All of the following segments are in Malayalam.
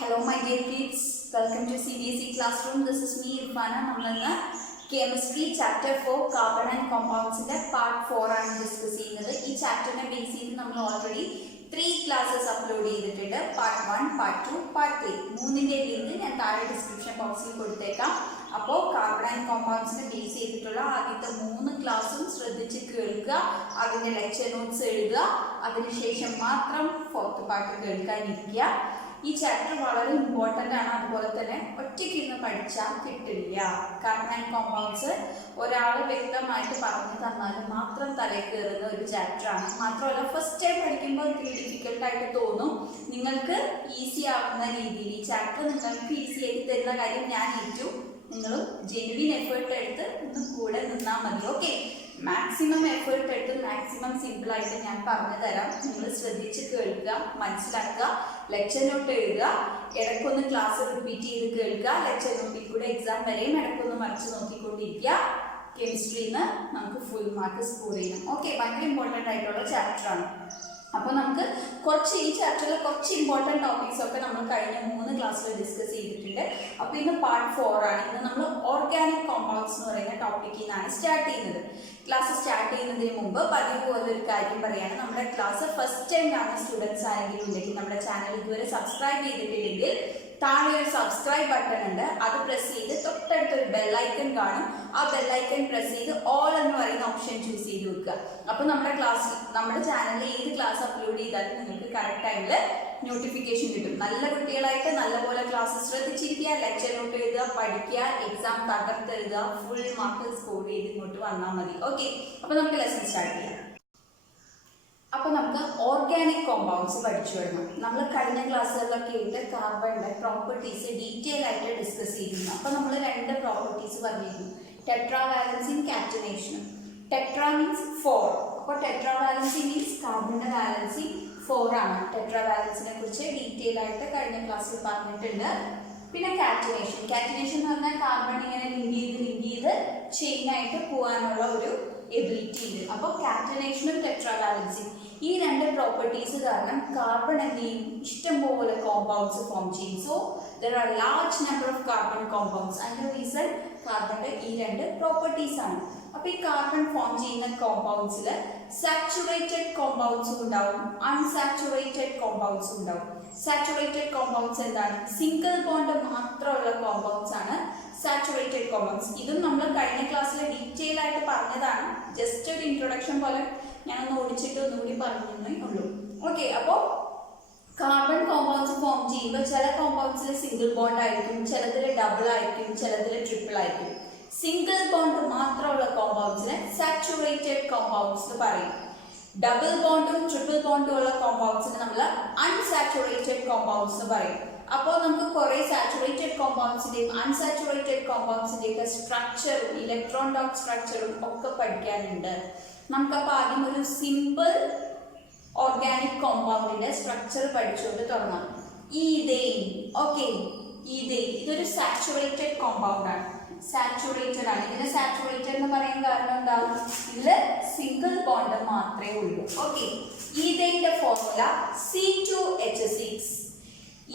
Hello my dear kids, welcome to CBSE classroom. This is me Irfana. നമ്മളന്ന് കെമിസ്ട്രി ചാപ്റ്റർ 4 കാർബൺ ആൻഡ് കോമ്പൗണ്ട്സിന്റെ പാർട്ട് 4 ആണ് ഡിസ്കസ് ചെയ്യുന്നത്. ഈ ചാപ്റ്ററിനെ ബേസ് ചെയ്ത് നമ്മൾ ഓൾറെഡി 3 ക്ലാസ്സസ് അപ്ലോഡ് ചെയ്തിട്ടുണ്ട്. Part 1, part 2, part 3. മൂന്നിന്റെ ലിങ്ക് ഞാൻ താഴെ ഡിസ്ക്രിപ്ഷൻ ബോക്സിൽ കൊടുത്തേക്കാം. അപ്പോൾ കാർബൺ ആൻഡ് കോമ്പൗണ്ട്സിനെ ബേസ് ചെയ്തിട്ടുള്ള ആദ്യത്തെ 3 ക്ലാസ്സും ശ്രദ്ധിച്ച് കേൾക്കുക, അതിന്റെ ലെക്ചർ നോട്ട്സ് എഴുതുക, അതിനുശേഷം മാത്രം 4th പാർട്ട് കേൾക്കാനിരിക്കുക. ഈ ചാപ്റ്റർ വളരെ ഇമ്പോർട്ടൻ്റ് ആണ്. അതുപോലെ തന്നെ ഒറ്റയ്ക്ക് ഇരുന്ന് പഠിച്ചാൽ കിട്ടില്ല. കാർബൺ ആൻഡ് കോമ്പൗണ്ട്സ് ഒരാൾ വ്യക്തമായിട്ട് പറഞ്ഞു തന്നാൽ മാത്രം തലയിൽ കയറുന്ന ഒരു ചാപ്റ്ററാണ്. മാത്രമല്ല ഫസ്റ്റ് ടൈം പഠിക്കുമ്പോൾ ഇത്തിരി ഡിഫിക്കൽട്ടായിട്ട് തോന്നും. നിങ്ങൾക്ക് ഈസി ആവുന്ന രീതിയിൽ ഈ ചാപ്റ്റർ നിങ്ങൾക്ക് ഈസി ആക്കി തരുന്ന കാര്യം ഞാൻ ഏറ്റു. നിങ്ങളും ജെനുവിൻ എഫേർട്ട് എടുത്ത് ഒന്ന് കൂടെ നിന്നാൽ മതി. ഓക്കെ, മാക്സിമം എഫേർട്ട് എടുത്ത് മാക്സിമം സിമ്പിളായിട്ട് ഞാൻ പറഞ്ഞു തരാം. നിങ്ങൾ ശ്രദ്ധിച്ച് കേൾക്കുക, മനസ്സിലാക്കുക, ലെക്ചർ നോട്ട് എഴുതുക, ഇടയ്ക്കൊന്ന് ക്ലാസ് റിപ്പീറ്റ് ചെയ്ത് കേൾക്കുക. ലെക്ചർ നോട്ടിൽ കൂടെ എക്സാം വരെയും ഇടയ്ക്കൊന്ന് മറിച്ച് നോക്കിക്കൊണ്ടിരിക്കുക. കെമിസ്ട്രിന്ന് നമുക്ക് ഫുൾ മാർക്ക് സ്കോർ ചെയ്യണം. ഓക്കെ, ഭയങ്കര ഇമ്പോർട്ടൻ്റ് ആയിട്ടുള്ള ചാപ്റ്ററാണ്. അപ്പോൾ നമുക്ക് ഈ ചാപ്റ്ററിൽ കുറച്ച് ഇമ്പോർട്ടൻറ്റ് ടോപ്പിക്സ് ഒക്കെ നമ്മൾ കഴിഞ്ഞ 3 ക്ലാസ്സിൽ ഡിസ്കസ് ചെയ്തിട്ടുണ്ട്. അപ്പോൾ ഇന്ന് പാർട്ട് 4 ആണ്. ഇന്ന് നമ്മൾ ഓർഗാനിക് കോമ്പൗണ്ട്സ് എന്ന് പറയുന്ന ടോപ്പിക്കിൽ നിന്നാണ് സ്റ്റാർട്ട് ചെയ്യുന്നത്. ക്ലാസ് സ്റ്റാർട്ട് ചെയ്യുന്നതിന് മുമ്പ് പതിവ് പോലെ ഒരു കാര്യം പറയാണ്. നമ്മുടെ ക്ലാസ് ഫസ്റ്റ് ടൈം കാണുന്ന സ്റ്റുഡൻസ് ആരെങ്കിലും ഉണ്ടെങ്കിൽ നമ്മുടെ ചാനൽ ഇതുവരെ സബ്സ്ക്രൈബ് ചെയ്തിട്ടില്ലെങ്കിൽ താഴെ ഒരു സബ്സ്ക്രൈബ് ബട്ടൺ ഉണ്ട്. അത് പ്രസ് ചെയ്ത് തൊട്ടടുത്തൊരു ബെല്ലൈക്കൺ കാണും. ആ ബെല്ലൈക്കൺ പ്രസ് ചെയ്ത് ഓൾ എന്ന് പറയുന്ന ഓപ്ഷൻ ചൂസ് ചെയ്ത് വെക്കുക. അപ്പോൾ നമ്മുടെ ചാനലിൽ ഏത് ക്ലാസ് അപ്ലോഡ് ചെയ്താലും നിങ്ങൾക്ക് കറക്റ്റ് ടൈമിൽ നോട്ടിഫിക്കേഷൻ കിട്ടും. നല്ല കുട്ടികളായിട്ട് നല്ലപോലെ ക്ലാസ് ശ്രദ്ധിച്ചിരിക്കുക, ലെക്ചർ നോട്ട് എഴുതുക, പഠിക്കുക, എക്സാം തകർത്തെഴുതുക, ഫുൾ മാർക്ക് സ്കോർ ചെയ്ത് ഇങ്ങോട്ട് വന്നാൽ മതി. ഓക്കെ, അപ്പോൾ നമുക്ക് ലെസൺ സ്റ്റാർട്ട് ചെയ്യാം. അപ്പോൾ നമുക്ക് ഓർഗാനിക് കോമ്പൗണ്ട്സ് പഠിച്ചു വരണം. നമ്മൾ കഴിഞ്ഞ ക്ലാസ്സുകളിലൊക്കെ ആയിട്ട് കാർബണിന്റെ പ്രോപ്പർട്ടീസ് ഡീറ്റെയിൽ ആയിട്ട് ഡിസ്കസ് ചെയ്തിരുന്നു. അപ്പോൾ നമ്മൾ 2 പ്രോപ്പർട്ടീസ് പറഞ്ഞിരുന്നു, ടെട്രാവാലൻസിയും കാറ്റനേഷനും. Tetra means 4. അപ്പോൾ ടെട്രാവാലൻസി മീൻസ് കാർബണിന്റെ വാലൻസി 4 ആണ്. ടെട്രാവാലൻസിനെ കുറിച്ച് ഡീറ്റെയിൽ ആയിട്ട് കഴിഞ്ഞ ക്ലാസ്സിൽ പറഞ്ഞിട്ടുണ്ട്. പിന്നെ കാറ്റനേഷൻ എന്ന് പറഞ്ഞാൽ കാർബൺ ഇങ്ങനെ ലിങ്ക് ചെയ്ത് ചെയിൻ ആയിട്ട് പോകാനുള്ള ഒരു എബിലിറ്റി ഉണ്ട്. അപ്പോൾ കാറ്റനേഷനും ടെട്രാവാലൻസിയും ഈ 2 പ്രോപ്പർട്ടീസ് കാരണം കാർബൺ എന്ത് ചെയ്യും, ഇഷ്ടംപോലെ കോമ്പൗണ്ട്സ് ഫോം ചെയ്യും. So there are large number of carbon compounds. അതിന്റെ റീസൺ കാർബണിന്റെ ഈ 2 പ്രോപ്പർട്ടീസ് ആണ്. അപ്പൊ ഈ കാർബൺ ഫോം ചെയ്യുന്ന കോമ്പൗണ്ട്സിൽ സാച്ചുറേറ്റഡ് കോമ്പൗണ്ട്സും ഉണ്ടാവും, അൺസാച്ചുറേറ്റഡ് കോമ്പൗണ്ട്സും ഉണ്ടാവും. സാച്ചുറേറ്റഡ് കോമ്പൗണ്ട്സ് എന്താണ്? സിംഗിൾ ബോണ്ട് മാത്രമുള്ള കോമ്പൗണ്ട്സ് ആണ് സാച്ചുറേറ്റഡ് കോമ്പൗണ്ട്സ്. ഇതും നമ്മൾ കഴിഞ്ഞ ക്ലാസ്സിൽ ഡീറ്റെയിൽ ആയിട്ട് പറഞ്ഞതാണ്. ജസ്റ്റ് ഒരു ഇൻട്രൊഡക്ഷൻ പോലെ ഞാനൊന്ന് ഓടിച്ചിട്ട് ഒന്നുകൂടി പറഞ്ഞേ ഉള്ളൂ. ഓക്കെ, അപ്പോൾ കാർബൺ കോമ്പൗണ്ട്സ് ഫോം ചെയ്യുമ്പോൾ ചില കോമ്പൗണ്ട്സിൽ സിംഗിൾ ബോണ്ട് ആയിരിക്കും, ചിലതിൽ ഡബിൾ ആയിരിക്കും, ചിലതിൽ ട്രിപ്പിൾ ആയിരിക്കും. സിംഗിൾ ബോണ്ട് മാത്രമുള്ള കോമ്പൗണ്ട്സിനെ സാച്ചുറേറ്റഡ് കോമ്പൗണ്ട്സ് എന്ന് പറയും. ഡബിൾ ബോണ്ടും ട്രിപ്പിൾ ബോണ്ടും ഉള്ള കോമ്പൗണ്ട്സിനെ നമ്മൾ അൺസാച്ചുറേറ്റഡ് കോമ്പൗണ്ട്സ് എന്ന് പറയും. അപ്പോൾ നമുക്ക് കുറെ സാച്ചുറേറ്റഡ് കോമ്പൗണ്ട്സിന്റെയും അൺസാച്ചുറേറ്റഡ് കോമ്പൗണ്ട്സിന്റെയും സ്ട്രക്ചറും ഇലക്ട്രോൺ ഡോട്ട് സ്ട്രക്ചറും ഒക്കെ പഠിക്കാനുണ്ട്. നമുക്കപ്പോൾ ആദ്യം ഒരു സിമ്പിൾ ഓർഗാനിക് കോമ്പൗണ്ടിന്റെ സ്ട്രക്ചർ പഠിച്ചുകൊണ്ട് തുടങ്ങാം. ഈഥെയ്ൻ. ഓക്കെ, ഈഥെയ്ൻ ഇതൊരു സാച്ചുറേറ്റഡ് കോമ്പൗണ്ട് ആണ്. സാച്ചുറേറ്റഡ് ആണ്. ഇതിനെ സാച്ചുറേറ്റഡ് എന്ന് പറയാൻ കാരണം എന്താവും, ഇതില് സിംഗിൾ ബോണ്ട് മാത്രമേ ഉള്ളൂ. ഓക്കെ, ഈഥെയ്ന്റെ ഫോർമുല C2H6.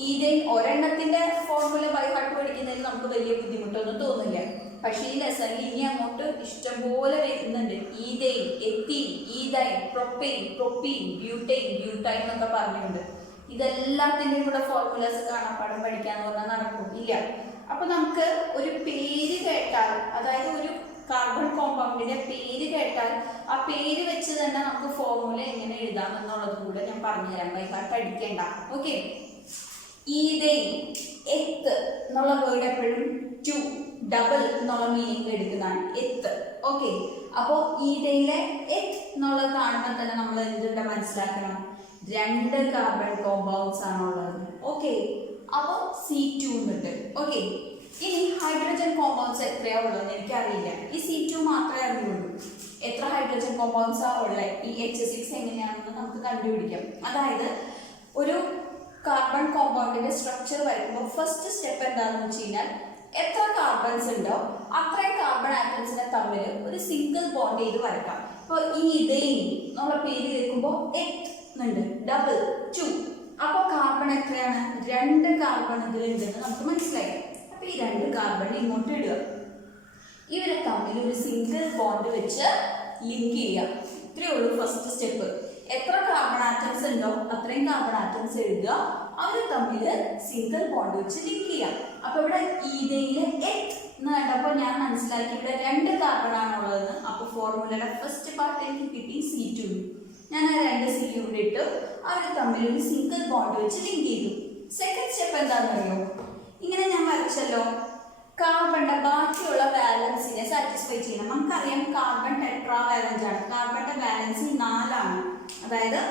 ഈഥെയ്ൻ ഒരെണ്ണത്തിന്റെ ഫോർമുല ബൈ ഹാർട്ട് പഠിക്കുന്നതിൽ നമുക്ക് വലിയ ബുദ്ധിമുട്ടൊന്നും തോന്നില്ല. പക്ഷേ ഈ ലെസണിൽ ഇനി അങ്ങോട്ട് ഇഷ്ടംപോലെ വരുന്നുണ്ട്. Ethane, ethene, ethyne, propane, propene, butyne, butyne എന്നൊക്കെ പറഞ്ഞുകൊണ്ട് ഇതെല്ലാത്തിൻ്റെയും കൂടെ ഫോർമുലാസ് കാണാപ്പാടം പഠിക്കാന്ന് പറഞ്ഞാൽ നടക്കില്ല. അപ്പൊ നമുക്ക് ഒരു പേര് കേട്ടാൽ, അതായത് ഒരു കാർബൺ കോമ്പൗണ്ടിന്റെ പേര് കേട്ടാൽ ആ പേര് വെച്ച് തന്നെ നമുക്ക് ഫോർമുല എങ്ങനെ എഴുതാം എന്നുള്ളത് കൂടെ ഞാൻ പറഞ്ഞുതരാം. ബൈ ഹാർട്ട് അടിക്കേണ്ട. ഓക്കെ, ഈഥെയ്ൻ, എത്ത് എന്നുള്ള വേർഡ് എപ്പോഴും 2 ഡബിൾ എന്നുള്ള മീനിങ് എടുക്കുന്നതാണ് എത്ത്. ഓക്കെ, അപ്പോൾ ഈഥെയ്നിലെ എത്ത് എന്നുള്ളത് കാണുമ്പോൾ തന്നെ നമ്മൾ എന്തുണ്ട് മനസ്സിലാക്കണം, 2 കാർബൺ കോമ്പൗണ്ട്സ് ആണുള്ളത്. ഓക്കെ, അപ്പോൾ C2 എന്നുണ്ട്. ഓക്കെ, ഇനി ഹൈഡ്രജൻ കോമ്പൗണ്ട്സ് എത്രയാ ഉള്ളതെന്ന് എനിക്കറിയില്ല. ഈ C2 മാത്രമേ അറിയുള്ളൂ. എത്ര ഹൈഡ്രജൻ കോമ്പൗണ്ട്സ് ആ ഉള്ളത്, ഈ H6 എങ്ങനെയാണെന്ന് നമുക്ക് കണ്ടുപിടിക്കാം. അതായത് ഒരു കാർബൺ കോമ്പൗണ്ടിന്റെ സ്ട്രക്ചർ വരുമ്പോൾ ഫസ്റ്റ് സ്റ്റെപ്പ് എന്താണെന്ന് വെച്ച് കഴിഞ്ഞാൽ എത്ര കാർബൺസ് ഉണ്ടോ അത്രയും കാർബൺ ആറ്റംസിനെ തമ്മിൽ ഒരു സിംഗിൾ ബോണ്ട് ചെയ്ത് വരക്കാം. അപ്പോൾ ഈ ഈഥെയ്ൻ എന്നുള്ള പേര് കേൾക്കുമ്പോൾ എന്നുണ്ട്, ഡബിൾ, 2 അപ്പോൾ കാർബൺ എത്രയാണ്? 2 കാർബൺ ഇതിലുണ്ടെന്ന് നമുക്ക് മനസ്സിലായി. അപ്പോൾ ഈ 2 കാർബൺ ഇങ്ങോട്ട് ഇടുക. ഇവരെ തമ്മിൽ ഒരു സിംഗിൾ ബോണ്ട് വെച്ച് ലിങ്ക് ചെയ്യുക. ഇത്രയേ ഉള്ളൂ ഫസ്റ്റ് സ്റ്റെപ്പ്. എത്ര കാർബൺ ആറ്റംസ് ഉണ്ടോ അത്രയും കാർബൺ ആറ്റംസ് എഴുതുക, അവർ തമ്മിൽ സിംഗിൾ ബോണ്ട് വെച്ച് ലിങ്ക് ചെയ്യാം. അപ്പൊ ഇവിടെ ഈഥെയിലെ എത്ത് എന്ന് കണ്ടപ്പോൾ ഞാൻ മനസ്സിലാക്കി ഇവിടെ 2 കാർബൺ ആണുള്ളതെന്ന്. അപ്പൊ ഫോർമുലയുടെ ഫസ്റ്റ് പാർട്ട് എനിക്ക് കിട്ടി C2. ഞാൻ ആ 2 C ഇവിടെ ഇട്ട് അവർ തമ്മിൽ ഒരു സിംഗിൾ ബോണ്ട് വെച്ച് ലിങ്ക് ചെയ്തു. സെക്കൻഡ് സ്റ്റെപ്പ് എന്താണെന്ന് അറിയോ? ഇങ്ങനെ ഞാൻ വരച്ചല്ലോ, കാർബണിന്റെ ബാക്കിയുള്ള ബാലൻസിനെ സാറ്റിസ്ഫൈ ചെയ്യണം. നമുക്കറിയാം കാർബൺ ടെട്രാ വാലന്റ് ആണ്. കാർബണിന്റെ ബാലൻസ് 4 ആണ്. അതായത്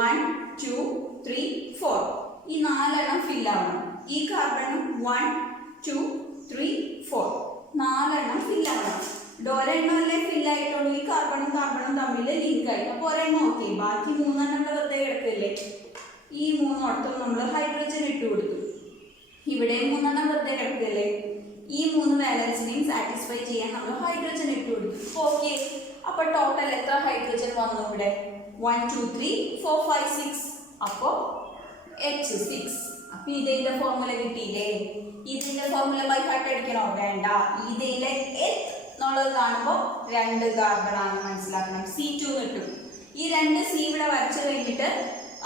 1 2 3 4 ഈ 4 ഫിൽ ആവണം. ഈ കാർബണും 1 2 3 4 4 ഫിൽ ആവണം. ഒരെണ്ണമല്ലേ ഫിൽ ആയിട്ടുള്ളൂ. ഈ കാർബണും തമ്മിൽ ലിങ്ക് ആയി. അപ്പോൾ ഒരെണ്ണം ഓക്കെ, ബാക്കി 3 വെറുതെ കിടക്കില്ലേ. ഈ 3 നമ്മൾ ഹൈഡ്രജൻ ഇട്ട് കൊടുത്തു. ഇവിടെ 3 വെറുതെ കിടക്കില്ലേ. ഈ 3 ബാലൻസിനെയും സാറ്റിസ്ഫൈ ചെയ്യാൻ നമ്മൾ ഹൈഡ്രജൻ ഇട്ട് കൊടുത്തു. ഓക്കെ, അപ്പൊ ടോട്ടൽ എത്ര ഹൈഡ്രജൻ വന്നു ഇവിടെ? 1 2 3 4 5 6. അപ്പോൾ H6. അപ്പൊ ഇതിന്റെ ഫോർമുല കിട്ടിയില്ലേ? ഇതിന്റെ ഫോർമുല ബൈ ഹാർട്ട് അടിക്കണോ? വേണ്ട. ഇതിലെ എത്ത് എന്നുള്ളത് കാണുമ്പോൾ 2 കാർബൺ ആണ് മനസ്സിലാക്കണം. C2 കിട്ടും. ഈ 2 C ഇവിടെ വരച്ചു കഴിഞ്ഞിട്ട്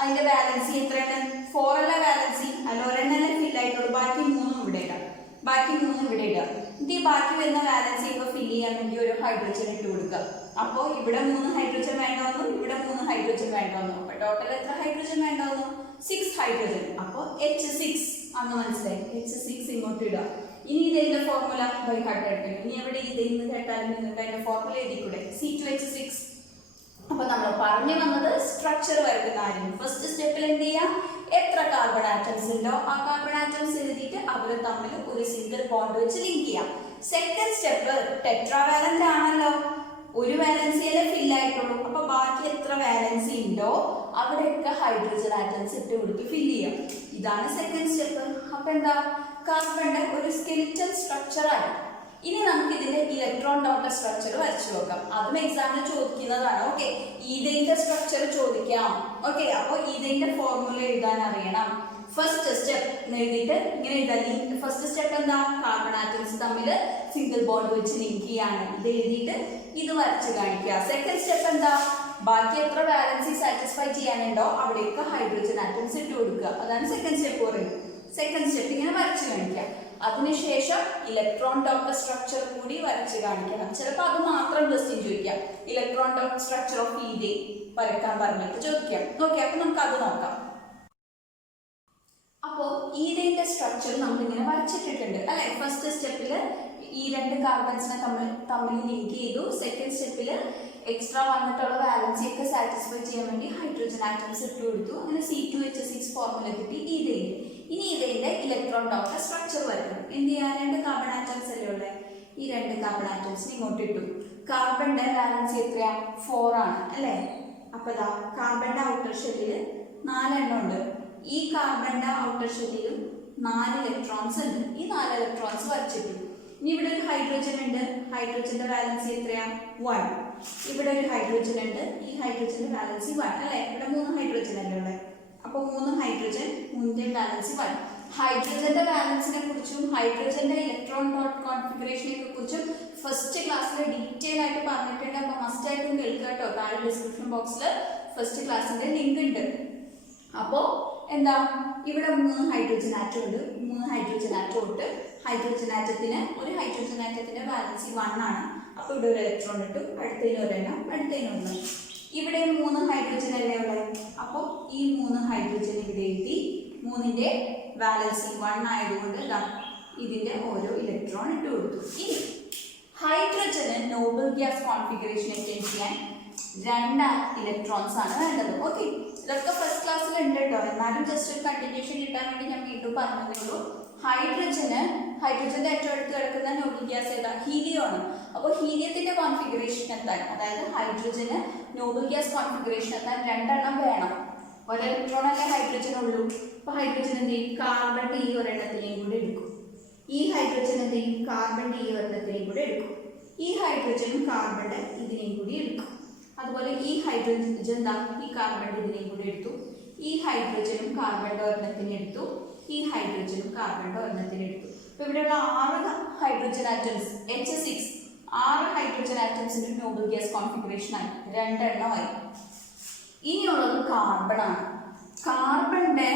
അതിന്റെ ബാലൻസി എത്രയാണ്? 4 അല്ല ബാലൻസി, അല്ല ഒരെണ്ണല്ലേ ഫിൽ ആയിട്ടുള്ളൂ. ബാക്കി 3 ഇവിടെ ഇടാം. ഈ ബാക്കി വരുന്ന ബാലൻസ് ഇപ്പോൾ ഫില്ല് ചെയ്യാൻ വേണ്ടി ഒരു ഹൈഡ്രജൻ ഇട്ട് കൊടുക്കുക. അപ്പോൾ ഇവിടെ 3 ഹൈഡ്രജൻ വേണ്ടവന്നു, ഇവിടെ 3 ഹൈഡ്രജൻ വേണ്ടവന്നു. അപ്പോൾ ടോട്ടൽ എത്ര ഹൈഡ്രജൻ വേണ്ടവന്നു? 6 ഹൈഡ്രജൻ. അപ്പോൾ H6 അന്ന് മനസ്സിലായി. H6 ഇങ്ങോട്ട് ഇടുക. ഇനി ഇതിന്റെ ഫോർമുല ബൈ ഹാർട്ട് എടുക്കണം. ഇനി എവിടെ ഇതെന്ന് കേട്ടാലും നിങ്ങൾക്ക് അതിന്റെ ഫോർമുല എഴുതിക്കൂടെ? C2H6. അപ്പൊ നമ്മൾ പറഞ്ഞു വന്നത് സ്ട്രക്ചർ വരയ്ക്കുന്ന കാര്യം. ഫസ്റ്റ് സ്റ്റെപ്പിൽ എന്ത് ചെയ്യാം? എത്ര കാർബൺ ആറ്റംസ് ഉണ്ടോ ആ കാർബൺ ആറ്റംസ് എഴുതിയിട്ട് അവർ തമ്മിൽ ഒരു സിംഗിൾ ബോണ്ട് വെച്ച് ലിങ്ക് ചെയ്യാം. സെക്കൻഡ് സ്റ്റെപ്പ് ടെട്രാവാലന്റ് ആണല്ലോ, ഒരു വാലൻസിയല്ലേ ഫിൽ ആയിട്ടുള്ളൂ. അപ്പൊ ബാക്കി എത്ര വാലൻസി ഉണ്ടോ അവിടെയൊക്കെ ഹൈഡ്രജൻ ആറ്റംസ് ഇട്ട് കൊടുത്ത് ഫിൽ ചെയ്യാം. ഇതാണ് സെക്കൻഡ് സ്റ്റെപ്പ്. അപ്പൊ എന്താ? കാർബണിന്റെ ഒരു സ്കെലിറ്റൽ സ്ട്രക്ചർ ആയി. ഇനി നമുക്ക് ഇതിന്റെ ഇലക്ട്രോൺ ഡോട്ട് സ്ട്രക്ചർ വരച്ചു നോക്കാം. അതും എക്സാമിന് ചോദിക്കുന്നതാണ്. ഓക്കെ, ഈഥെയിന്റെ സ്ട്രക്ചർ ചോദിക്കാം. ഓക്കെ, അപ്പോൾ ഈഥെയിന്റെ ഫോർമുല എഴുതാൻ അറിയണം. ഫസ്റ്റ് സ്റ്റെപ്പ് എഴുതിയിട്ട് ഇങ്ങനെ എഴുതാം. ഫസ്റ്റ് സ്റ്റെപ്പ് എന്താ? കാർബൺ ആറ്റംസ് തമ്മിൽ സിംഗിൾ ബോണ്ട് വെച്ച് ലിങ്ക് ചെയ്യാണ്. ഇത് എഴുതിയിട്ട് ഇത് വരച്ച് കാണിക്കുക. സെക്കൻഡ് സ്റ്റെപ്പ് എന്താ? ബാക്കി എത്ര ബാലൻസി സാറ്റിസ്ഫൈ ചെയ്യാനുണ്ടോ അവിടെയൊക്കെ ഹൈഡ്രജൻ ആറ്റംസ് ഇട്ട് കൊടുക്കുക. അതാണ് സെക്കൻഡ് സ്റ്റെപ്പ് പറയുന്നത്. സെക്കൻഡ് സ്റ്റെപ്പ് ഇങ്ങനെ വരച്ച് കാണിക്കുക. അതിനുശേഷം ഇലക്ട്രോൺ ഡോട്ട് സ്ട്രക്ചർ കൂടി വരച്ച് കാണിക്കണം. ചിലപ്പോൾ അത് മാത്രം ക്വസ്റ്റ്യൻ ചോദിക്കാം. Electron dot structure of ethane വരക്കാൻ പറഞ്ഞിട്ട് ചോദിക്കാം. ഓക്കെ, അപ്പൊ നമുക്ക് അത് നോക്കാം. അപ്പോൾ ഈഥെയിന്റെ സ്ട്രക്ചർ നമ്മളിങ്ങനെ വരച്ചിട്ടിട്ടുണ്ട് അല്ലെ. ഫസ്റ്റ് സ്റ്റെപ്പിൽ ഈ 2 കാർബൺസിനെ തമ്മിൽ ലിങ്ക് ചെയ്തു. സെക്കൻഡ് സ്റ്റെപ്പിൽ എക്സ്ട്രാ വന്നിട്ടുള്ള വാലൻസി ഒക്കെ സാറ്റിസ്ഫൈ ചെയ്യാൻ വേണ്ടി ഹൈഡ്രജൻ ആറ്റംസ് ഇട്ട് കൊടുത്തു. അങ്ങനെ C2H6 ഫോർമുല കിട്ടി ഈഥെയിൻ. ഇനി ഇതിന്റെ ഇലക്ട്രോൺ ഡോട്ട് സ്ട്രക്ചർ വരണം. എന്ത് ചെയ്യാൻ? 2 കാർബൺ ആറ്റംസ് അല്ലേ ഉള്ളത്. ഈ 2 കാർബൺ ആറ്റംസിന് ഇങ്ങോട്ട് ഇട്ടു. കാർബണിന്റെ ബാലൻസ് എത്രയാ? 4 ആണ് അല്ലേ. അപ്പൊ ഇതാ കാർബണിന്റെ ഔട്ടർ ഷെല്ലിൽ 4 എണ്ണം ഉണ്ട്. ഈ കാർബണിന്റെ ഔട്ടർ ഷെല്ലിലും 4 ഇലക്ട്രോൺസ് ഉണ്ട്. ഈ 4 ഇലക്ട്രോൺസ് വരച്ചിട്ടു. ഇനി ഇവിടെ ഒരു ഹൈഡ്രജൻ ഉണ്ട്. ഹൈഡ്രജന്റെ ബാലൻസ് എത്രയാ? 1. ഇവിടെ ഒരു ഹൈഡ്രജൻ ഉണ്ട്. ഈ ഹൈഡ്രജന്റെ ബാലൻസ് 1 അല്ലേ. ഇവിടെ 3 ഹൈഡ്രജൻ അല്ലേ ഉള്ളത്. അപ്പോൾ 3 ഹൈഡ്രജൻ, 3 ബാലൻസ് 1. ഹൈഡ്രജന്റെ ബാലൻസിനെ കുറിച്ചും ഹൈഡ്രജന്റെ ഇലക്ട്രോൺ ഡോട്ട് കോൺഫിഗറേഷനെ കുറിച്ചും ഫസ്റ്റ് ക്ലാസ്സിൽ ഡീറ്റെയിൽ ആയിട്ട് പറഞ്ഞിട്ടുണ്ട്. അപ്പോൾ മസ്റ്റ് ആയിട്ടും കേൾക്കുക കേട്ടോ. താഴെ ഡിസ്ക്രിപ്ഷൻ ബോക്സിൽ ഫസ്റ്റ് ക്ലാസ്സിന്റെ ലിങ്ക് ഉണ്ട്. അപ്പോൾ എന്താ? ഇവിടെ 3 ഹൈഡ്രജൻ ആറ്റം ഉണ്ട്. 3 ഹൈഡ്രജൻ ആറ്റം ഇട്ട് ഹൈഡ്രജൻ ആറ്റത്തിന് ഒരു ഹൈഡ്രജൻ ആറ്റത്തിന്റെ ബാലൻസ് 1 ആണ്. അപ്പോൾ ഇവിടെ ഒരു ഇലക്ട്രോൺ ഇട്ടു. അടുത്തതിന് ഒരെണ്ണം, അടുത്തതിന് 1. ഇവിടെ 3 ഹൈഡ്രജൻ അല്ലേ ഉള്ളത്. അപ്പോൾ ഈ 3 ഹൈഡ്രജൻ ഇവിടെ എഴുതി. 3ന്റെ ബാലൻസി 1 ആയതുകൊണ്ട് ഇതിന്റെ ഓരോ ഇലക്ട്രോൺ ഇട്ട് കൊടുത്തു. ഇനി ഹൈഡ്രജന് നോബൽ ഗ്യാസ് കോൺഫിഗറേഷൻ അറ്റൻഡ് ചെയ്യാൻ 2 ഇലക്ട്രോൺസ് ആണ് വേണ്ടത്. ഓക്കെ, ഇതൊക്കെ ഫസ്റ്റ് ക്ലാസ്സിൽ ഉണ്ട് കേട്ടോ. എന്നാലും ജസ്റ്റ് ഒരു കണ്ടിന്യൂഷൻ കിട്ടാൻ വേണ്ടി ഞാൻ വീണ്ടും പറഞ്ഞതേ ഉള്ളൂ. ഹൈഡ്രജന്റെ ഏറ്റവും അടുത്ത് കിടക്കുന്ന നോബൽ ഗ്യാസ് ഏതാ? ഹീലിയം ആണ്. അപ്പോൾ ഹീലിയത്തിന്റെ കോൺഫിഗറേഷൻ എത്താൻ, അതായത് ഹൈഡ്രജന് നോബൽ ഗ്യാസ് കോൺഫിഗറേഷൻ എത്താൻ 2 എണ്ണം വേണം. ഒരു ഇലക്ട്രോൺ അല്ലേ ഹൈഡ്രജൻ ഉള്ളൂ. അപ്പൊ ഹൈഡ്രജൻ എന്ത് ചെയ്യും? കാർബണിന്റെ ഈ ഒരെണ്ണത്തിനെയും കൂടെ എടുക്കും. ഈ ഹൈഡ്രജൻ എന്ത് ചെയ്യും? കാർബണിന്റെ ഈ ഒരെണ്ണത്തിനെയും കൂടെ എടുക്കും. ഈ ഹൈഡ്രജനും കാർബണിന്റെ ഇതിനെയും കൂടി എടുക്കും. അതുപോലെ ഈ ഹൈഡ്രജൻ എന്താ? ഈ കാർബണിന്റെ ഇതിനെയും കൂടി എടുത്തു. ഈ ഹൈഡ്രജനും കാർബണിന്റെ ഒരെണ്ണത്തിന് എടുത്തു, ഈ ഹൈഡ്രജനും കാർബണിന്റെ ഒരെണ്ണത്തിന് എടുത്തു. അപ്പൊ ഇവിടെയുള്ള 6 ഹൈഡ്രജൻ ആറ്റംസ് H6 6 ഹൈഡ്രജൻ ആറ്റംസിന്റെ നോബൽ ഗ്യാസ് കോൺഫിഗറേഷൻ ആയി, 2 എണ്ണമായി. ഇനിയുള്ളത് കാർബൺ ആണ്. കാർബണിന്റെ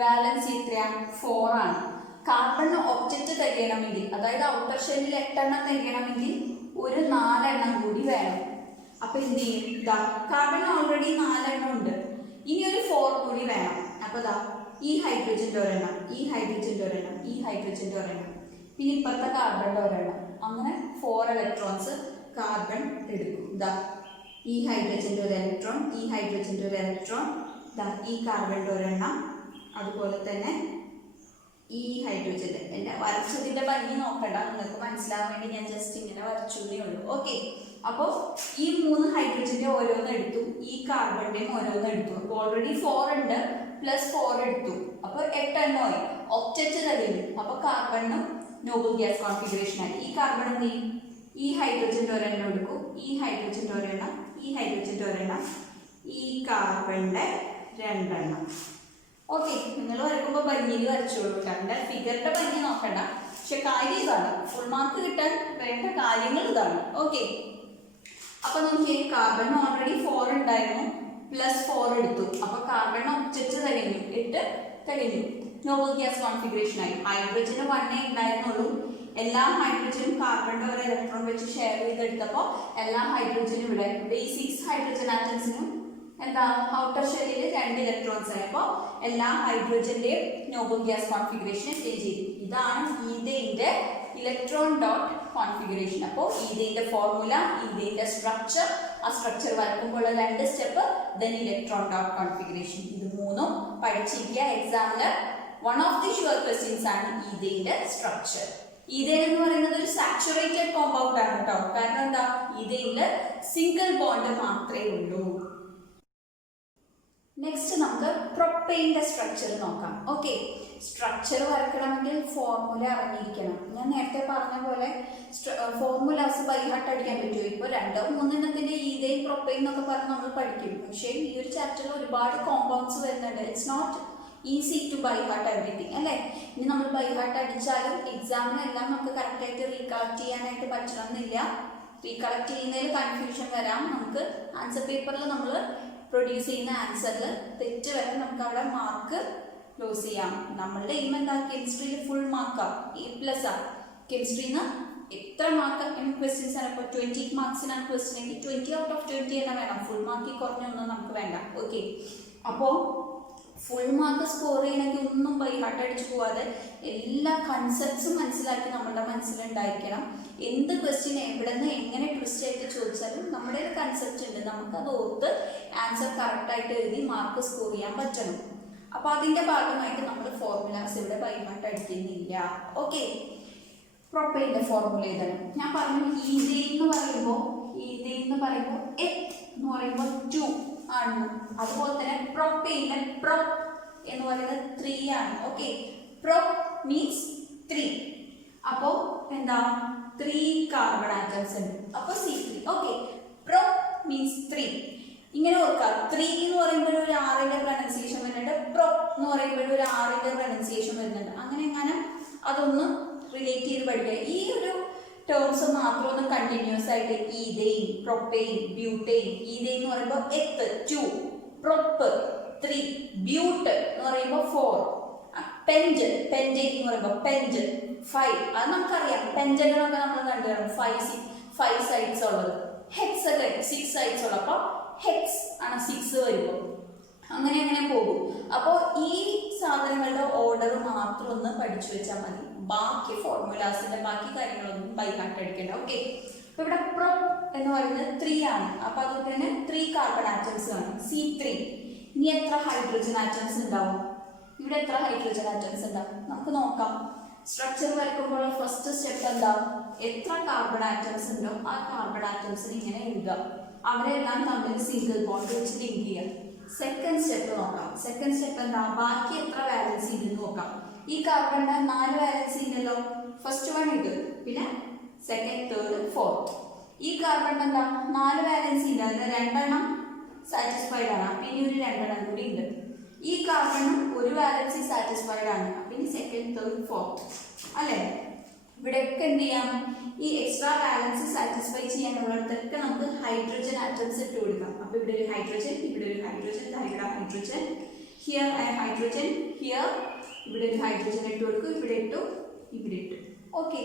വാലൻസി എത്രയാണ്? 4 ആണ്. കാർബണിന് ഒക്റ്ററ്റ് തികയണമെങ്കിൽ, അതായത് ഔട്ടർ ഷെല്ലിൽ 8 എണ്ണം തികയണമെങ്കിൽ ഒരു 4 എണ്ണം കൂടി വേണം. അപ്പൊ എന്ത് ചെയ്യും? ഇതാ കാർബണിന് ഓൾറെഡി 4 എണ്ണം ഉണ്ട്, ഇനി ഒരു 4 കൂടി വേണം. അപ്പൊ ഇതാ ഈ ഹൈഡ്രജന്റെ ഒരെണ്ണം, ഈ ഹൈഡ്രജന്റെ ഒരെണ്ണം, ഈ ഹൈഡ്രജന്റെ ഒരെണ്ണം, പിന്നെ ഇപ്പുറത്തെ കാർബണിന്റെ ഒരെണ്ണം, അങ്ങനെ 4 ഇലക്ട്രോൺസ് കാർബൺ എടുക്കും. ഇതാ ഈ ഹൈഡ്രജന്റെ ഒരു ഇലക്ട്രോൺ, ഈ ഹൈഡ്രജന്റെ ഒരു ഇലക്ട്രോൺ, ഇതാ ഈ കാർബണിന്റെ ഒരെണ്ണം, അതുപോലെ തന്നെ ഈ ഹൈഡ്രജന്റെ. എന്റെ വരച്ചതിന്റെ ഭംഗി നോക്കണ്ട, നിങ്ങൾക്ക് മനസ്സിലാവാൻ വേണ്ടി ഞാൻ ജസ്റ്റ് ഇങ്ങനെ വരച്ചേ ഉള്ളൂ. ഓക്കെ, അപ്പോൾ ഈ 3 ഹൈഡ്രജന്റെ ഓരോന്ന് എടുത്തു, ഈ കാർബണിന്റെയും ഓരോന്ന് എടുത്തു. അപ്പോൾ ഓൾറെഡി 4 ഉണ്ട്, പ്ലസ് 4 എടുത്തു, അപ്പൊ 8 എണ്ണമായി. ഒക്റ്ററ്റ് തകരുന്നു. അപ്പൊ കാർബണിനും നോബൽ ഗ്യാസ് കോൺഫിഗറേഷൻ ആയി. ഈ കാർബൺ എന്ത് ചെയ്യും? ഈ ഹൈഡ്രജന്റെ ഒരെണ്ണം എടുക്കും, ഈ ഹൈഡ്രജന്റെ ഒരെണ്ണം, ഈ ഹൈഡ്രജന്റെ ഒരെണ്ണം, ഈ കാർബണിന്റെ 2 എണ്ണം. ഓക്കെ, നിങ്ങൾ വരക്കുമ്പോൾ ഭംഗിയിൽ വരച്ചോളൂ. കണ്ട ഫിഗറിന്റെ ഭംഗി നോക്കണ്ട, പക്ഷെ കാര്യം ഇതാണ്. ഫുൾ മാർക്ക് കിട്ടാൻ വേണ്ട കാര്യങ്ങൾ ഇതാണ്. ഓക്കെ, അപ്പൊ നമുക്ക് കാർബണിന് ഓൾറെഡി 4 ഉണ്ടായിരുന്നു, പ്ലസ് 4 എടുത്തു. അപ്പൊ കാർബൺ ഒക്റ്ററ്റ് തികഞ്ഞു, 8 തികഞ്ഞു. നോബൽ ഗ്യാസ് കോൺഫിഗറേഷൻ ആയി. ഹൈഡ്രജന് 1 ഉണ്ടായിരുന്നുള്ളൂ. എല്ലാ ഹൈഡ്രജനും കാർബണിന്റെ ഒരു ഇലക്ട്രോൺ വെച്ച് ഷെയർ ചെയ്തെടുത്തപ്പോൾ എല്ലാ ഹൈഡ്രജനും ഇവിടെ ഈ 6 ഹൈഡ്രജൻ ആറ്റംസിനും എന്താ ഔട്ടർ ഷെല്ലിൽ 2 ഇലക്ട്രോൺസ് ആയി. അപ്പോൾ എല്ലാ ഹൈഡ്രജന്റെയും നോബൽ ഗ്യാസ് കോൺഫിഗറേഷൻ ചേഞ്ച് ചെയ്തു. ഇതാണ് ഈഥെയിന്റെ ഇലക്ട്രോൺ ഡോട്ട് കോൺഫിഗറേഷൻ. അപ്പോൾ ഈഥെയിന്റെ ഫോർമുല, ഈഥെയിന്റെ സ്ട്രക്ചർ, ആ സ്ട്രക്ചർ വരക്കുമ്പോൾ 2 step, then electron dot configuration. ഇത് 3ഉം പഠിച്ചിരിക്കുക. എക്സാമില് one of the sure questions ആണ് ഈഥെയിന്റെ സ്ട്രക്ചർ. ഈഥെയിൻ എന്ന് പറയുന്നത് ഒരു സാച്ചുറേറ്റഡ് കോമ്പൗണ്ട് ആണ് കേട്ടോ. കാരണം എന്താ? ഈഥെയിനില് സിംഗിൾ ബോണ്ട് മാത്രമേ ഉള്ളൂ. നെക്സ്റ്റ് നമുക്ക് പ്രൊപ്പെയിന്റെ സ്ട്രക്ചർ നോക്കാം. ഓക്കെ, സ്ട്രക്ചർ വരക്കണമെങ്കിൽ ഫോർമുല അറിഞ്ഞിരിക്കണം. ഞാൻ നേരത്തെ പറഞ്ഞ പോലെ ഫോർമുലാസ് ബൈ ഹാർട്ട് അടിക്കാൻ പറ്റുമോ? ഇപ്പോൾ 2-3 എണ്ണത്തിന്റെ ഈഥെയിൻ പ്രൊപ്പെയിൻ എന്നൊക്കെ പറഞ്ഞ് നമ്മൾ പഠിക്കും. പക്ഷേ ഈ ഒരു ചാപ്റ്ററിൽ ഒരുപാട് കോമ്പൗണ്ട്സ് വരുന്നുണ്ട്. It's not easy to by heart everything അല്ലേ. ഇനി നമ്മൾ ബൈ ഹാർട്ട് അടിച്ചാലും എക്സാമിനെല്ലാം നമുക്ക് കറക്റ്റായിട്ട് റീകളക്ട് ചെയ്യാനായിട്ട് പറ്റണമെന്നില്ല. റീകളക്ട് ചെയ്യുന്നതിൽ കൺഫ്യൂഷൻ വരാം. നമുക്ക് ആൻസർ പേപ്പറിൽ നമ്മൾ പ്രൊഡ്യൂസ് ചെയ്യുന്ന ആൻസറിൽ തെറ്റ് വരാൻ നമുക്ക് അവിടെ മാർക്ക് ലോസ് ചെയ്യാം. നമ്മളുടെ എയിം എന്താ? കെമിസ്ട്രിയിൽ ഫുൾ മാർക്കാണ്, A+. കെമിസ്ട്രിന്ന് എത്ര മാർക്ക് ക്വസ്റ്റ്യൻസ് ആണ്? ഇപ്പോൾ 20 മാർക്സിനാണ് ക്വസ്റ്റ്യൻ എങ്കിൽ 20 ഔട്ട് ഓഫ് 20 തന്നെ വേണം. ഫുൾ മാർക്കിൽ കുറഞ്ഞൊന്നും നമുക്ക് വേണ്ട. ഓക്കെ, അപ്പോൾ ഫുൾ മാർക്ക് സ്കോർ ചെയ്യണമെങ്കിൽ ഒന്നും ബൈ ഹാർട്ട് അടിച്ചു പോവാതെ എല്ലാ കൺസെപ്റ്റ്സും മനസ്സിലാക്കി നമ്മുടെ മനസ്സിലുണ്ടായിരിക്കണം. എന്ത് ക്വസ്റ്റ്യൻ എവിടെ നിന്ന് എങ്ങനെ ട്വിസ്റ്റ് ആയിട്ട് ചോദിച്ചാലും നമ്മുടെ ഒരു കൺസെപ്റ്റ് ഉണ്ട്, നമുക്കത് ഓർത്ത് ആൻസർ കറക്റ്റായിട്ട് എഴുതി മാർക്ക് സ്കോർ ചെയ്യാൻ പറ്റണം. അപ്പോൾ അതിൻ്റെ ഭാഗമായിട്ട് നമ്മൾ ഫോർമുലാസ് ഇവിടെ ബൈ ഹാർട്ട് അടിക്കുന്നില്ല. ഓക്കെ, പ്രൊപ്പെയിൻ്റെ ഫോർമുല എഴുതണം. ഞാൻ പറഞ്ഞു ഈഥെയിൻ എന്ന് പറയുമ്പോൾ എത്ത് എന്ന് പറയുമ്പോൾ 2 ആണ്. അതുപോലെ തന്നെ പ്രൊപ്പെയിന് പ്രൊപ് എന്ന് പറയുന്നത് 3 ആണ്. Okay, prop means 3. അപ്പോൾ എന്താ? 3 കാർബൺ ആറ്റംസ് ഉണ്ട്. അപ്പോൾ C3. Okay, prop means 3. ഇങ്ങനെ ഓർക്കുക. 3 എന്ന് പറയുമ്പോൾ ഒരു 6ന്റെ പ്രൊനൗൺസിയേഷൻ വരുന്നുണ്ട്, പ്രൊപ് എന്ന് പറയുമ്പോൾ ഒരു 6ന്റെ പ്രൊനൗൺസിയേഷൻ വരുന്നുണ്ട്. അങ്ങനെ അതൊന്ന് റിലേറ്റ് ചെയ്ത് പഠിക്കുക. ഈ ഒരു ടേംസ് മാത്രം ഒന്ന് കണ്ടിന്യൂസ് ആയിട്ട് ഈഥെയിൻ, പ്രൊപ്പെയിൻ, ബ്യൂട്ടെയിൻ. ഈഥെയിൻ എന്ന് പറയുമ്പോൾ എത്ത് 2, പ്രൊപ്പ് 3, ബ്യൂട്ട് എന്ന് പറയുമ്പോൾ 4, പെൻറ്റെയിൻ എന്ന് പറയുമ്പോൾ പെൻറ്റ് 5. അത് നമുക്കറിയാം. പെൻറ്റഗണൊക്കെ നമ്മൾ കണ്ടുവരണം, 5 സൈഡ്സ് ഉള്ളത്. ഹെക്സഗൺ 6 സൈഡ്സ് ഉള്ളത്. അപ്പോൾ ഹെക്സ് ആണ് 6 വരുമ്പോൾ. അങ്ങനെ പോകും. അപ്പോൾ ഈ സാധനങ്ങളുടെ ഓർഡർ മാത്രം ഒന്ന് പഠിച്ചു വെച്ചാൽ മതി. ബാക്കി ഫോർമുലാസിന്റെ ബാക്കി കാര്യങ്ങളൊന്നും ബൈ ഹാർട്ട് അടിക്കണ്ട. ഓക്കെ, അപ്പൊ ഇവിടെ പ്രൊപ് എന്ന് പറയുന്നത് 3 ആണ്. അപ്പൊ അതുകൊണ്ട് തന്നെ 3 കാർബൺ ആറ്റംസ് ആണ്, C3. ഇനി എത്ര ഹൈഡ്രജൻ ആറ്റംസ് ഉണ്ടാവും? ഇവിടെ എത്ര ഹൈഡ്രജൻ ആറ്റംസ് ഉണ്ടാവും നമുക്ക് നോക്കാം. സ്ട്രക്ചർ വരയ്ക്കുമ്പോൾ ഫസ്റ്റ് സ്റ്റെപ്പ് എന്താ? എത്ര കാർബൺ ആറ്റംസ് ഉണ്ടോ ആ കാർബൺ ആറ്റംസിന് ഇങ്ങനെ എഴുതുക. അവരെല്ലാം തമ്മിൽ സിംഗിൾ ബോണ്ട് വെച്ച് ലിങ്ക് ചെയ്യുക. സെക്കൻഡ് സ്റ്റെപ്പ് നോക്കാം. സെക്കൻഡ് സ്റ്റെപ്പ് എന്താ? ബാക്കി എത്ര വാലൻസി ഉണ്ടെന്ന് നോക്കാം. ഈ കാർബണിന് 4 വാലൻസി ഉണ്ടല്ലോ. ഫസ്റ്റ് 1 ഇത്, പിന്നെ സെക്കൻഡ്, തേർഡ്, ഫോർത്ത്. ഈ കാർബണിന് എന്താ? 4 വാലൻസി ഉണ്ട്. അതിന് 2 എണ്ണം സാറ്റിസ്ഫൈഡ് ആണ്, പിന്നെ ഒരു 2 എണ്ണം കൂടി ഉണ്ട്. ഈ കാർബണും ഒരു വാലൻസി സാറ്റിസ്ഫൈഡ് ആണ്. അപ്പൊ ഇനി സെക്കൻഡ്, തേർഡ്, ഫോർത്ത് അല്ലേ? ഇവിടെയൊക്കെ എന്ത് ചെയ്യാം? ഈ എക്സ്ട്രാ വാലൻസി സാറ്റിസ്ഫൈ ചെയ്യാനുള്ളിടത്തൊക്കെ നമുക്ക് ഹൈഡ്രജൻ ആറ്റംസ് ഇട്ട് കൊടുക്കാം. അപ്പൊ ഇവിടെ ഒരു ഹൈഡ്രജൻ, ഇവിടെ ഒരു ഹൈഡ്രജൻ, ഇവിടെ ഹൈഡ്രജൻ, ഹിയർ ഹൈഡ്രജൻ, ഹിയർ ഇവിടെ ഒരു ഹൈഡ്രജൻ ഇട്ട് കൊടുക്കും, ഇവിടെ ഇട്ടു, ഇവിടെ ഇട്ടു. ഓക്കെ,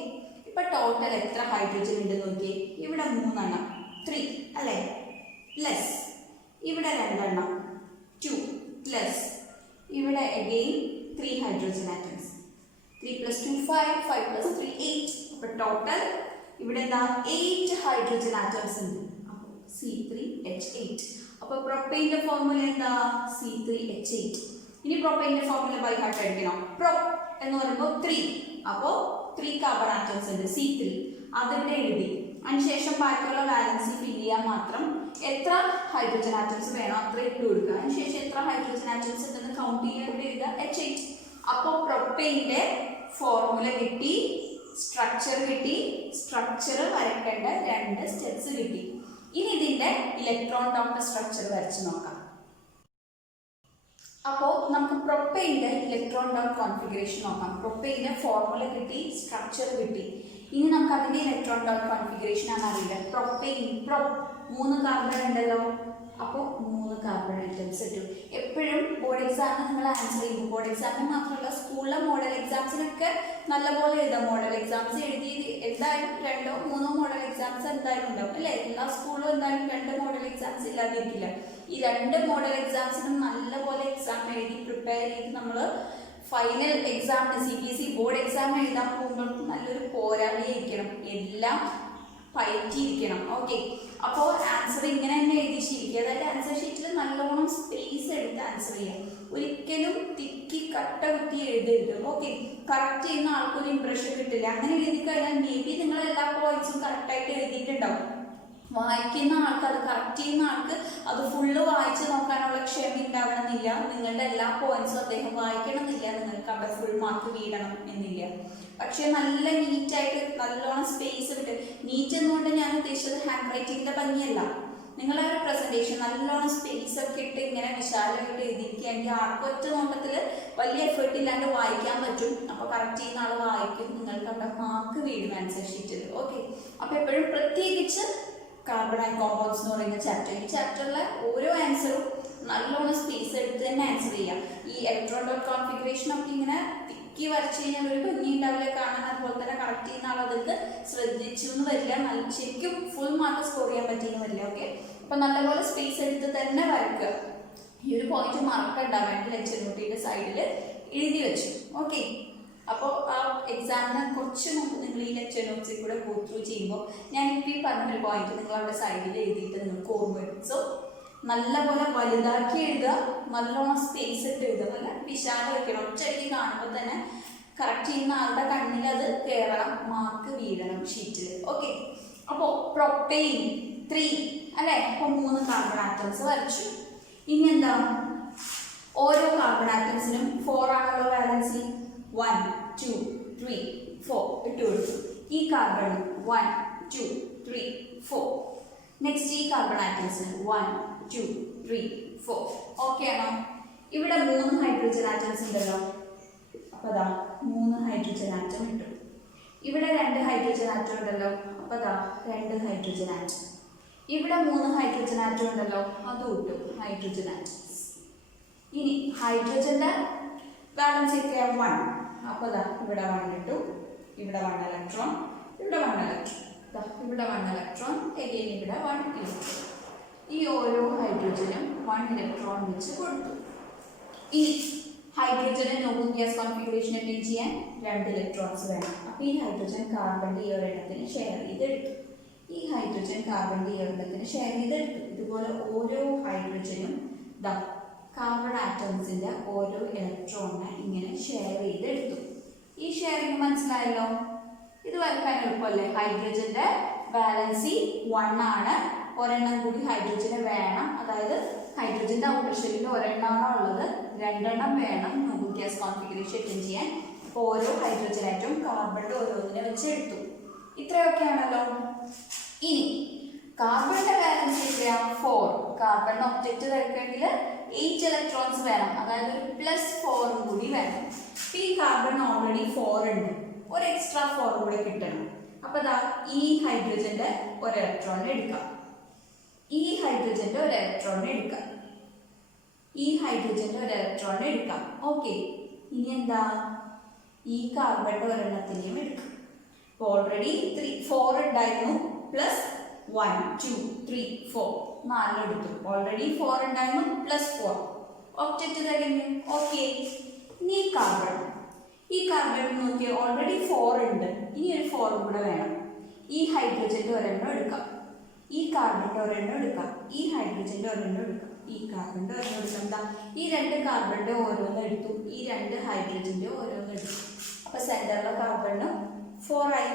ഇപ്പൊ ടോട്ടൽ എത്ര ഹൈഡ്രജൻ ഉണ്ട് നോക്കിയേ. ഇവിടെ 3 എണ്ണം 3 അല്ലേ, പ്ലസ് ഇവിടെ 2 എണ്ണം 2 പ്ലസ് ഇവിടെ അഗെയിൻ 3 ഹൈഡ്രജൻ ആറ്റംസ്. 3 + 2 5, 5 + 3 8. അപ്പൊ ടോട്ടൽ ഇവിടെ എന്താ 8 ഹൈഡ്രജൻ ആറ്റംസ് ഉണ്ട്. അപ്പോൾ C3H8. അപ്പൊ പ്രൊപ്പൈന്റെ ഫോർമുല എന്താ? C3H8. ഇനി പ്രൊപ്പൈന്റെ ഫോർമുല ബൈ ഹാർട്ട് അടിക്കണം. പ്രൊപ് എന്ന് പറയുമ്പോൾ 3, അപ്പോൾ 3 കാർബൺ ആറ്റംസ് ഉണ്ട്, C3. അതിവിടെ എഴുതി. അതിനുശേഷം ബാക്കിയുള്ള വാലൻസി ഫില്ല് ചെയ്യാൻ മാത്രം എത്ര ഹൈഡ്രജൻ ആറ്റംസ് വേണം അത്ര ഇട്ട് കൊടുക്കുക. അതിനുശേഷം എത്ര ഹൈഡ്രജൻ ആറ്റംസ് ഉണ്ടെന്ന് കൗണ്ട് ചെയ്യാൻ ഇവിടെ എഴുതുക H8. അപ്പോൾ പ്രൊപ്പൈന്റെ ഫോർമുല കിട്ടി, സ്ട്രക്ചർ കിട്ടി, സ്ട്രക്ചർ വരയ്ക്കേണ്ട 2 സ്റ്റെപ്സ് കിട്ടി. ഇനി ഇതിന്റെ ഇലക്ട്രോൺ ഡോട്ട് സ്ട്രക്ചർ വരച്ച് നോക്കാം. അപ്പോൾ നമുക്ക് പ്രൊപ്പൈൻ്റെ ഇലക്ട്രോൺ ഡോട്ട് കോൺഫിഗറേഷൻ നോക്കാം. പ്രൊപ്പൈൻ്റെ ഫോർമുല കിട്ടി, സ്ട്രക്ചർ കിട്ടി. ഇനി നമുക്ക് അതിന്റെ ഇലക്ട്രോൺ ഡോട്ട് കോൺഫിഗറേഷൻ ആണ് അറിയില്ല. പ്രൊപ്പൈൻ 3 കാർബൺ ഉണ്ടല്ലോ, അപ്പോൾ 3 കാർബൺ ആറ്റംസ് ഇട്ടു. എപ്പോഴും ബോർഡ് എക്സാമിന് നിങ്ങൾ ആൻസർ ചെയ്യുമ്പോൾ, ബോർഡ് എക്സാമിന് മാത്രമല്ല സ്കൂളിലെ മോഡൽ എക്സാംസിനൊക്കെ നല്ലപോലെ എഴുതാം. മോഡൽ എക്സാംസ് എഴുതി എന്തായാലും 2 or 3 മോഡൽ എക്സാംസ് എന്തായാലും ഉണ്ടാവും അല്ലേ? എല്ലാ സ്കൂളിലും എന്തായാലും 2 മോഡൽ എക്സാംസ് ഇല്ലാതിരിക്കില്ല. ഈ 2 മോഡൽ എക്സാംസിനും നല്ലപോലെ എക്സാം എഴുതി പ്രിപ്പയർ ചെയ്ത് നമ്മൾ ഫൈനൽ എക്സാമിന് CBSE ബോർഡ് എക്സാം എഴുതാൻ പോകുമ്പോൾ നല്ലൊരു പോരാളിയായിരിക്കണം, എല്ലാം പയറ്റിയിരിക്കണം. ഓക്കെ, അപ്പോൾ ആൻസർ ഇങ്ങനെ തന്നെ എഴുതി ശരിക്കും. അതായത് ആൻസർ ഷീറ്റിൽ നല്ലോണം സ്പേസ് എടുത്ത് ആൻസർ ചെയ്യാം. ഒരിക്കലും തിക്കി കട്ട കുത്തി എഴുതരുത്. ഓക്കെ, കറക്റ്റ് ചെയ്യുന്ന ആൾക്കൊരു ഇംപ്രഷൻ കിട്ടില്ല. അങ്ങനെ എഴുതി കഴിഞ്ഞാൽ മേ ബി നിങ്ങൾ എല്ലാ പോയിന്റ്സും കറക്റ്റായിട്ട് എഴുതിയിട്ടുണ്ടാവും. വായിക്കുന്ന ആൾക്ക്, അത് കറക്റ്റ് ചെയ്യുന്ന ആൾക്ക് അത് ഫുള്ള് വായിച്ച് നോക്കാനുള്ള ക്ഷമ ഉണ്ടാവണമെന്നില്ല. നിങ്ങളുടെ എല്ലാ പോയിന്റ്സും അദ്ദേഹം വായിക്കണമെന്നില്ല. നിങ്ങൾക്ക് അവിടെ ഫുൾ മാർക്ക് വീഴണം എന്നില്ല. പക്ഷെ നല്ല നീറ്റായിട്ട് നല്ലോണം സ്പേസ് വിട്ട്, നീറ്റ് എന്നുകൊണ്ട് ഞാൻ ഉദ്ദേശിച്ചത് ഹാൻഡ് റൈറ്റിങ്ങിന്റെ ഭംഗിയല്ല. നിങ്ങളെ ഒരു പ്രസന്റേഷൻ നല്ലോണം സ്പേസ് ഒക്കെ ഇട്ട് ഇങ്ങനെ വിശാലമായിട്ട് എഴുതിയിരിക്കുകയാണെങ്കിൽ ആർക്കും ഒറ്റ നോട്ടത്തിൽ വലിയ എഫേർട്ട് ഇല്ലാണ്ട് വായിക്കാൻ പറ്റും. അപ്പോൾ കറക്റ്റ് ചെയ്യുന്ന ആൾ വായിക്കും, നിങ്ങൾക്ക് അവിടെ മാർക്ക് വീഴും ആൻസർ ഷീറ്റിൽ. ഓക്കെ, അപ്പോൾ എപ്പോഴും പ്രത്യേകിച്ച് കാർബൺ ആൻഡ് കോമ്പൗണ്ട്സ് എന്ന് പറയുന്ന ചാപ്റ്റർ, ഈ ചാപ്റ്ററിലെ ഓരോ ആൻസറും നല്ലോണം സ്പേസ് എടുത്ത് തന്നെ ആൻസർ ചെയ്യാം. ഈ ഇലക്ട്രോൺ ഡോട്ട് കോൺഫിഗറേഷൻ ഒക്കെ ഇങ്ങനെ തിക്കി വരച്ച് കഴിഞ്ഞാൽ ഒരു ഭംഗി ഉണ്ടാവില്ല കാണാൻ. അതുപോലെ തന്നെ കറക്റ്റ് ചെയ്യുന്ന ആൾ അതൊക്കെ ശ്രദ്ധിച്ചു എന്ന് വരില്ല, ശരിക്കും ഫുൾ മാർക്ക് സ്കോർ ചെയ്യാൻ പറ്റിയെന്ന് വരില്ല. ഓക്കെ, അപ്പം നല്ലപോലെ സ്പേസ് എടുത്ത് തന്നെ വരയ്ക്കുക. ഈ ഒരു പോയിന്റ് മറക്കണ്ടാവേണ്ട ലെക്ചർ നോട്ടിന്റെ സൈഡിൽ എഴുതി വെച്ചു. ഓക്കെ, അപ്പോൾ ആ എക്സാമിനെ കുറച്ച് മുമ്പ് നിങ്ങൾ ഈ ലെക്ചർ നോട്ട്സിൽ കൂടെ ഗോ ത്രൂ ചെയ്യുമ്പോൾ ഞാൻ ഇപ്പോൾ ഈ പറഞ്ഞൊരു പോയിന്റ് നിങ്ങൾ അവിടെ സൈഡിൽ എഴുതിയിട്ട് നിങ്ങൾക്ക് ഓർമ്മ വരും. സോ നല്ലപോലെ വലുതാക്കി എഴുതുക, നല്ലോണം സ്പേസ് ഇട്ട് എഴുതുക, നല്ല വിശാലം വയ്ക്കണം. ഒറ്റയടിക്ക് കാണുമ്പോൾ തന്നെ കറക്റ്റ് ചെയ്യുന്ന ആളുടെ കണ്ണിൽ അത് കയറണം, മാർക്ക് വീഴണം ഷീറ്റിൽ. ഓക്കെ, അപ്പോൾ പ്രൊപ്പൈൻ 3 അല്ലേ? അപ്പോൾ 3 കാർബൺ ആറ്റംസ് വരച്ചു. ഇനി എന്താ, ഓരോ കാർബൺ ആറ്റംസിനും 4 ആണല്ലോ വാലൻസി. 1 2 3 4 ഇട്ട് കൊടുത്തു. ഈ കാർബൺ 1 2 3 4. നെക്സ്റ്റ് ഈ കാർബൺ ആറ്റംസിന് 1 2 3 4. ഓക്കെ ആണോ? ഇവിടെ 3 ഹൈഡ്രജൻ ആറ്റംസ് ഉണ്ടല്ലോ. അപ്പോൾ അതാ 3 ഹൈഡ്രജൻ ആറ്റം ഇട്ടു. ഇവിടെ 2 ഹൈഡ്രജൻ ആറ്റം ഉണ്ടല്ലോ. അപ്പോൾ അതാ 2 ഹൈഡ്രജൻ ആറ്റം. ഇവിടെ 3 ഹൈഡ്രജൻ ആറ്റം ഉണ്ടല്ലോ, അതും ഇട്ടു ഹൈഡ്രജൻ ആറ്റംസ്. ഇനി ഹൈഡ്രജന്റെ ബാലൻസ് എത്രയാണ്? 1. അപ്പോൾ ദാ ഇവിടെ 1 ഇട്ടു, ഇവിടെ 1 ഇലക്ട്രോൺ, ഇവിടെ 1 ഇലക്ട്രോൺ, ഇവിടെ 1 ഇലക്ട്രോൺ, എഗെയിൻ ഇവിടെ 1 ഇലക്ട്രോൺ. ഈ ഓരോ ഹൈഡ്രജനും 1 ഇലക്ട്രോൺ വെച്ച് കൊടുത്തു. ഇനി ഹൈഡ്രജനെ നോബൽ ഗ്യാസ് കോൺഫിഗറേഷൻ അറ്റൈൻ ചെയ്യാൻ 2 ഇലക്ട്രോൺസ് വേണം. അപ്പോൾ ഈ ഹൈഡ്രജൻ കാർബണിന്റെ ഈ ഒരെണ്ണത്തിന് ഷെയർ ചെയ്തെടുത്തു. ഈ ഹൈഡ്രജൻ കാർബണിന്റെ ഈ ഒരെണ്ണത്തിന് ഷെയർ ചെയ്തെടുത്തു. ഇതുപോലെ ഓരോ ഹൈഡ്രജനും ദാ കാർബൺ ആറ്റംസിന്റെ ഓരോ ഇലക്ട്രോണിനെ ഇങ്ങനെ ഷെയർ ചെയ്തെടുത്തു. ഈ ഷെയറിങ് മനസ്സിലായല്ലോ? ഇത് വരക്കാൻ എളുപ്പമല്ലേ? ഹൈഡ്രജന്റെ ബാലൻസി 1 ആണ്, ഒരെണ്ണം കൂടി ഹൈഡ്രജന് വേണം. അതായത് ഹൈഡ്രജന്റെ ഔട്ടർ ഷെല്ലിൽ ഒരെണ്ണമാണോ ഉള്ളത്, 2 എണ്ണം വേണം നോബൽ ഗ്യാസ് കോൺഫിഗറേഷൻ അറ്റൈൻ ചെയ്യാൻ. അപ്പോൾ ഓരോ ഹൈഡ്രജൻ ആറ്റവും കാർബണിന്റെ ഓരോന്നിനെ വെച്ച് എടുത്തു. ഇത്രയൊക്കെയാണല്ലോ. ഇനി കാർബണിന്റെ ബാലൻസ് എത്രയാ? 4. കാർബണിന്റെ ഒബ്ജക്റ്റ് വരയ്ക്കണമെങ്കിൽ 8 ഇലക്ട്രോൺസ് വേണം, അതായത് ഒരു +4 കൂടി വേണം. ഈ കാർബൺ ഓൾറെഡി 4 ഉണ്ട്, ഒരു എക്സ്ട്രാ 4 കൂടെ കിട്ടണം. അപ്പൊ ദാ ഈ ഹൈഡ്രജന്റെ ഒരു ഇലക്ട്രോണിനെ എടുക്കാം, ഈ ഹൈഡ്രജന്റെ ഒരു ഇലക്ട്രോണിനെ എടുക്കാം, ഈ ഹൈഡ്രജന്റെ ഒരു ഇലക്ട്രോണിനെ എടുക്കാം. ഓക്കെ, ഇനി എന്താ, ഈ കാർബണിന്റെ ഒരെണ്ണത്തിനെയും എടുക്കാം. അപ്പോൾ ഓൾറെഡി 4 ഉണ്ടായിരുന്നു, പ്ലസ് 1 2 3 4 4 എടുത്തു. ഓൾറെഡി 4 ഉണ്ടായിരുന്നു, +4 ഒക്ടറ്റ് കഴിഞ്ഞു. ഓക്കെ, ഇനി ഈ കാർബൺ നോക്കിയാൽ ഓൾറെഡി 4 ഉണ്ട്, ഇനി ഒരു 4 കൂടെ വേണം. ഈ ഹൈഡ്രജന്റെ ഒരെണ്ണം എടുക്കാം, ഈ കാർബണിന്റെ ഒരെണ്ണം എടുക്കാം, ഈ ഹൈഡ്രജന്റെ ഒരെണ്ണം എടുക്കാം, ഈ കാർബണിന്റെ ഒരെണ്ണം എടുക്കാം. എന്താ, ഈ 2 കാർബണിന്റെ ഓരോന്ന് എടുത്തു, ഈ 2 ഹൈഡ്രജന്റെ ഓരോന്ന് എടുത്തു. അപ്പൊ സെന്ററിലെ കാർബണിന് 4 ആയി.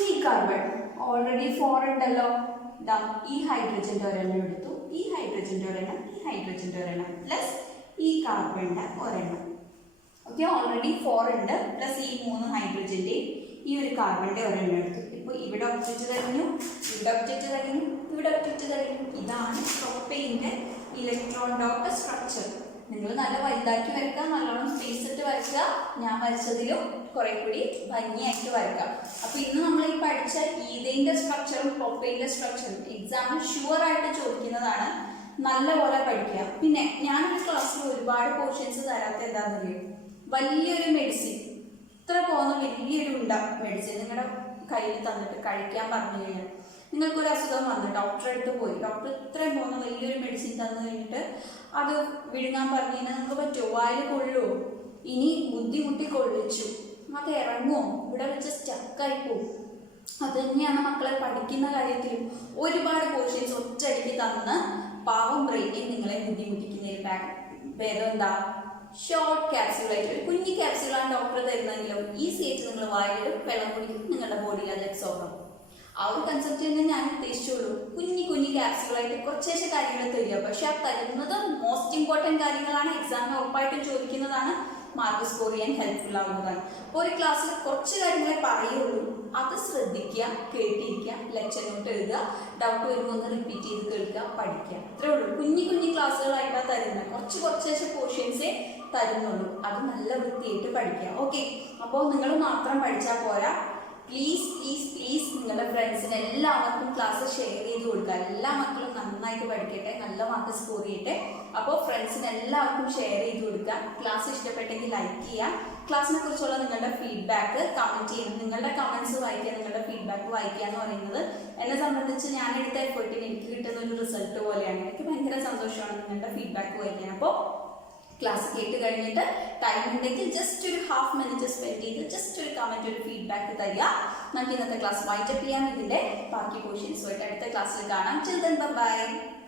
ഈ കാർബൺ ഓൾറെഡി 4 ഉണ്ടല്ലോ, ഇതാ ഈ ഹൈഡ്രജന്റെ ഒരെണ്ണം എടുത്തു, ഈ ഹൈഡ്രജന്റെ ഒരെണ്ണം, ഈ ഹൈഡ്രജന്റെ ഒരെണ്ണം, പ്ലസ് ഈ കാർബണിന്റെ ഒരെണ്ണം. ഓക്കെ, ഓൾറെഡി 4 ഉണ്ട്, പ്ലസ് ഈ 3 ഹൈഡ്രജന്റെ ഈ ഒരു കാർബണിന്റെ ഒരെണ്ണം എടുത്തു. ഇപ്പോൾ ഇവിടെ ഒബ്ജക്റ്റ് കഴിഞ്ഞു, ഇവിടെ ഒബ്ജക്റ്റ് കഴിഞ്ഞു, ഇവിടെ ഒബ്ജക്റ്റ് കഴിഞ്ഞു. ഇതാണ് പ്രൊപ്പൈൻ്റെ ഇലക്ട്രോൺ ഡോട്ട് സ്ട്രക്ചർ. നിങ്ങൾ നല്ല വലുതാക്കി വരയ്ക്കുക, നല്ലോണം സ്പേസ് ഇട്ട് വരയ്ക്കുക. ഞാൻ വരച്ചതിലും കുറെ കൂടി ഭംഗിയായിട്ട് വരയ്ക്കാം. അപ്പൊ ഇന്ന് നമ്മൾ ഈ പഠിച്ച ഈഥെയിന്റെ സ്ട്രക്ചറും പ്രൊപ്പൈൻ്റെ സ്ട്രക്ചറും എക്സാമിൽ ഷുവർ ആയിട്ട് ചോദിക്കുന്നതാണ്. നല്ലപോലെ പഠിക്കുക. പിന്നെ ഞാൻ ഈ ക്ലാസ്സിൽ ഒരുപാട് പോർഷൻസ് തരാത്ത എന്താണെന്നറിയോ, വലിയൊരു മെഡിസിൻ, ഇത്ര പോകുന്ന വലിയൊരു മെഡിസിൻ നിങ്ങളുടെ കയ്യിൽ തന്നിട്ട് കഴിക്കാൻ പറഞ്ഞു കഴിഞ്ഞാൽ, നിങ്ങൾക്കൊരു അസുഖം വന്നു ഡോക്ടറെ അടുത്ത് പോയി, ഡോക്ടർ ഇത്രയും പോകുന്ന വലിയൊരു മെഡിസിൻ തന്നു കഴിഞ്ഞിട്ട് അത് വിഴുങ്ങാൻ പറഞ്ഞു കഴിഞ്ഞാൽ നിങ്ങൾക്ക് പറ്റുമോ? വായിൽ കൊള്ളുമോ? ഇനി ബുദ്ധിമുട്ടി കൊള്ളിച്ചു, അത് ഇറങ്ങുമോ? ഇവിടെ വെച്ച് സ്റ്റക്കായി പോകും. അത് തന്നെയാണ് മക്കളെ പഠിക്കുന്ന കാര്യത്തിലും ഒരുപാട് പോർഷൻസ് ഒറ്റയടിക്ക് തന്ന് പാവം ബ്രെയിനിൽ നിങ്ങളെ ബുദ്ധിമുട്ടിക്കുന്നതിൽ ഭേദം എന്താ, ഷോർട്ട് ക്യാപ്സ്യൂളായിട്ട് ഒരു കുഞ്ഞു ക്യാപ്സ്യൂളാണ് ഡോക്ടർ തരുന്നെങ്കിലും ഈസി ആയിട്ട് നിങ്ങൾ വായിലും വെള്ളം കുടിക്കും, നിങ്ങളുടെ ബോഡിയിൽ അത് അബ്സോർബ് ആവും. ആ ഒരു കൺസെപ്റ്റ് തന്നെ ഞാൻ ഉദ്ദേശിച്ചുള്ളൂ. കുഞ്ഞു ക്യാപ്സ്യൂളായിട്ട് കുറച്ചേശ്ശെ കാര്യങ്ങൾ തരിക, പക്ഷെ ആ തരുന്നത് മോസ്റ്റ് ഇമ്പോർട്ടൻറ്റ് കാര്യങ്ങളാണ്, എക്സാമിന് ഉറപ്പായിട്ടും ചോദിക്കുന്നതാണ്, മാർക്ക് സ്കോർ ചെയ്യാൻ ഹെൽപ്ഫുൾ ആവുന്നതാണ്. അപ്പോൾ ഒരു ക്ലാസ്സിൽ കുറച്ച് കാര്യങ്ങളെ പറയുള്ളൂ, അത് ശ്രദ്ധിക്കുക, കേട്ടിരിക്കുക, ലെക്ചർ നോട്ട് എഴുതുക, ഡൗട്ട് വരുമ്പോൾ ഒന്ന് റിപ്പീറ്റ് ചെയ്ത് കേൾക്കുക, പഠിക്കുക. അത്രേ ഉള്ളൂ. കുഞ്ഞു ക്ലാസ്സുകളായിട്ടാണ് തരുന്നത്, കുറച്ചേശ്ശെ പോർഷൻസേ തരുന്നുള്ളൂ. അത് നല്ല വൃത്തിയായിട്ട് പഠിക്കുക. ഓക്കെ, അപ്പോൾ നിങ്ങൾ മാത്രം പഠിച്ചാൽ പോരാ, പ്ലീസ് നിങ്ങളുടെ ഫ്രണ്ട്സിന് എല്ലാവർക്കും ക്ലാസ് ഷെയർ ചെയ്ത് കൊടുക്കുക. എല്ലാ മക്കളും നന്നായിട്ട് പഠിക്കട്ടെ, നല്ല മാർക്ക് സ്കോർ ചെയ്യട്ടെ. അപ്പോൾ ഫ്രണ്ട്സിന് എല്ലാവർക്കും ഷെയർ ചെയ്ത് കൊടുക്കുക. ക്ലാസ് ഇഷ്ടപ്പെട്ടെങ്കിൽ ലൈക്ക് ചെയ്യുക. ക്ലാസ്സിനെ കുറിച്ചുള്ള നിങ്ങളുടെ ഫീഡ്ബാക്ക് കമൻറ്റ് ചെയ്യണം. നിങ്ങളുടെ കമൻസ് വായിക്കുക, നിങ്ങളുടെ ഫീഡ്ബാക്ക് വായിക്കുക എന്ന് പറയുന്നത് എന്നെ സംബന്ധിച്ച് ഞാൻ എടുത്ത എഫേർട്ടിന് എനിക്ക് കിട്ടുന്ന ഒരു റിസൾട്ട് പോലെയാണ്. എനിക്ക് ഭയങ്കര സന്തോഷമാണ് നിങ്ങളുടെ ഫീഡ്ബാക്ക് വായിക്കാൻ. അപ്പോൾ ക്ലാസ് കേട്ട് കഴിഞ്ഞിട്ട് ടൈം ഉണ്ടെങ്കിൽ ജസ്റ്റ് ഒരു ഹാഫ് മിനിറ്റ് സ്പെൻഡ് ചെയ്ത് ജസ്റ്റ് ഒരു കമൻറ്റ്, ഒരു ഫീഡ്ബാക്ക് തരിക. നമുക്ക് ഇന്നത്തെ ക്ലാസ് വൈൻഡപ്പ് ചെയ്യാം. ഇതിൻ്റെ ബാക്കി പോർഷൻസുമായിട്ട് അടുത്ത ക്ലാസ്സിൽ കാണാം. Till then, bye bye.